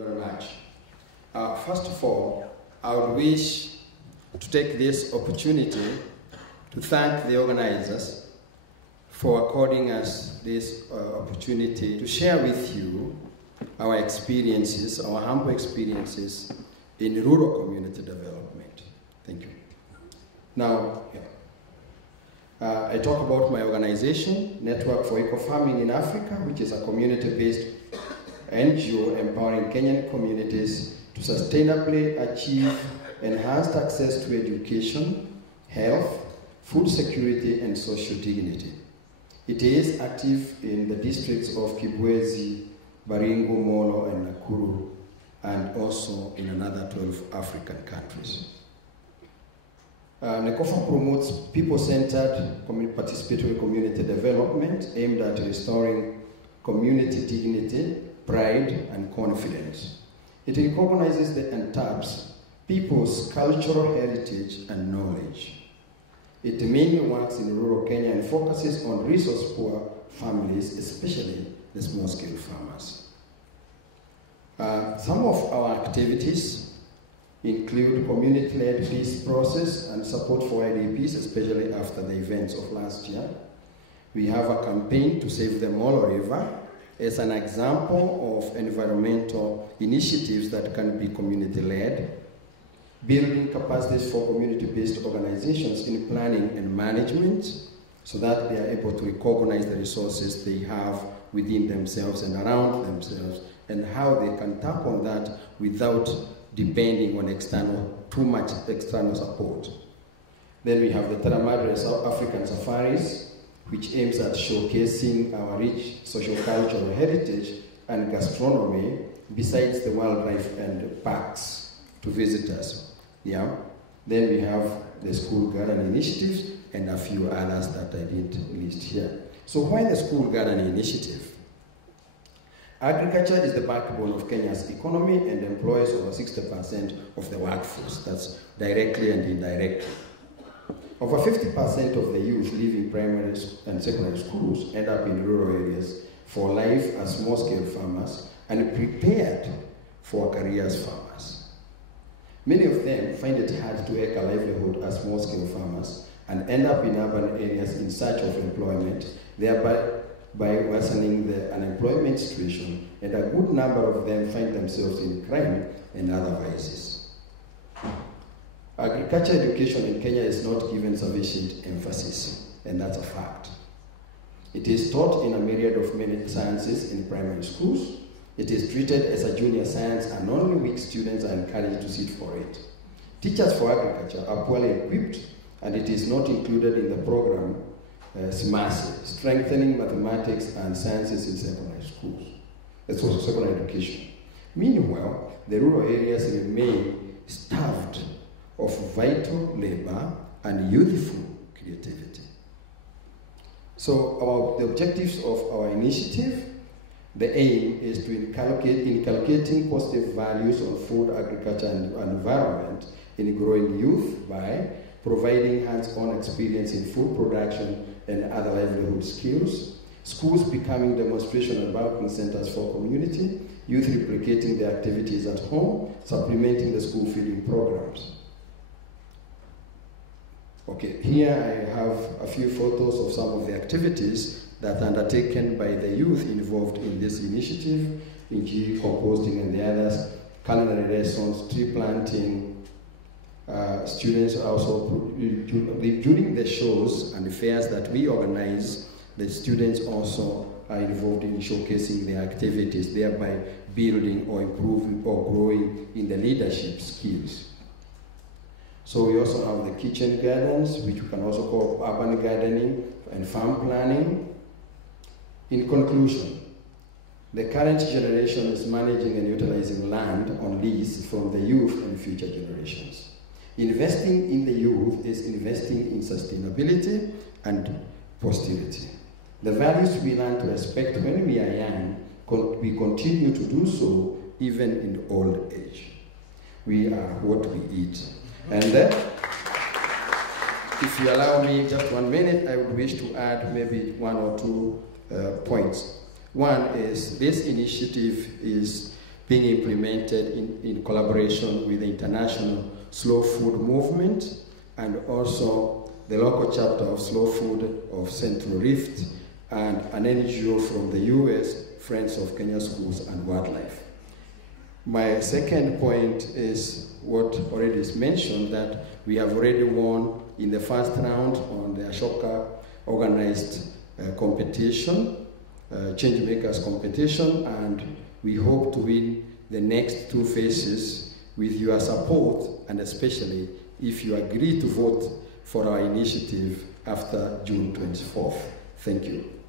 very much. First of all, I would wish to take this opportunity to thank the organizers for according us this opportunity to share with you our experiences, our humble experiences in rural community development. Thank you. Now, I talk about my organization, Network for Eco-Farming in Africa, which is a community-based NGO empowering Kenyan communities to sustainably achieve enhanced access to education, health, food security, and social dignity. It is active in the districts of Kibwezi, Baringo, Molo, and Nakuru, and also in another 12 African countries. NECOFA promotes people-centered participatory community development aimed at restoring community dignity, pride, and confidence. It recognizes and taps people's cultural heritage and knowledge. It mainly works in rural Kenya and focuses on resource-poor families, especially the small-scale farmers. Some of our activities include community-led peace process and support for IDPs, especially after the events of last year. We have a campaign to save the Molo River as an example of environmental initiatives that can be community-led, building capacities for community-based organizations in planning and management so that they are able to recognize the resources they have within themselves and around themselves and how they can tap on that without depending on too much external support. Then we have the Taramadre South African Safaris, which aims at showcasing our rich social-cultural heritage and gastronomy besides the wildlife and parks to visitors. Yeah. Then we have the school garden initiatives and a few others that I didn't list here. So why the school garden initiative? Agriculture is the backbone of Kenya's economy and employs over 60% of the workforce. That's directly and indirectly. Over 50% of the youth live in primary and secondary schools end up in rural areas for life as small-scale farmers and prepared for careers as farmers. Many of them find it hard to make a livelihood as small-scale farmers and end up in urban areas in search of employment, thereby worsening the unemployment situation, and a good number of them find themselves in crime and other vices. Agriculture education in Kenya is not given sufficient emphasis, and that's a fact. It is taught in a myriad of many sciences in primary schools. It is treated as a junior science, and only weak students are encouraged to sit for it. Teachers for agriculture are poorly equipped, and it is not included in the program SMASE, strengthening mathematics and sciences in secondary schools. That's also secondary education. Meanwhile, the rural areas remain starved of vital labor and youthful creativity. So the objectives of our initiative, the aim is to inculcating positive values on food, agriculture, and environment in growing youth by providing hands-on experience in food production and other livelihood skills, schools becoming demonstration and welcoming centers for community, youth replicating their activities at home, supplementing the school feeding programs. Okay, here I have a few photos of some of the activities that are undertaken by the youth involved in this initiative, e.g. composting and the others, culinary lessons, tree planting. Students also, during the shows and fairs that we organize, the students also are involved in showcasing their activities, thereby building or improving or growing in the leadership skills. So we also have the kitchen gardens, which we can also call urban gardening and farm planning. In conclusion, the current generation is managing and utilizing land on lease from the youth and future generations. Investing in the youth is investing in sustainability and posterity. The values we learn to respect when we are young, we continue to do so even in old age. We are what we eat. And if you allow me just 1 minute, I would wish to add maybe 1 or 2 points. One is this initiative is being implemented in collaboration with the International Slow Food Movement and also the local chapter of Slow Food of Central Rift and an NGO from the US, Friends of Kenya Schools and Wildlife. My second point is what already is mentioned, that we have already won in the first round on the Ashoka organized competition, Changemakers competition, and we hope to win the next 2 phases with your support, and especially if you agree to vote for our initiative after June 24th. Thank you.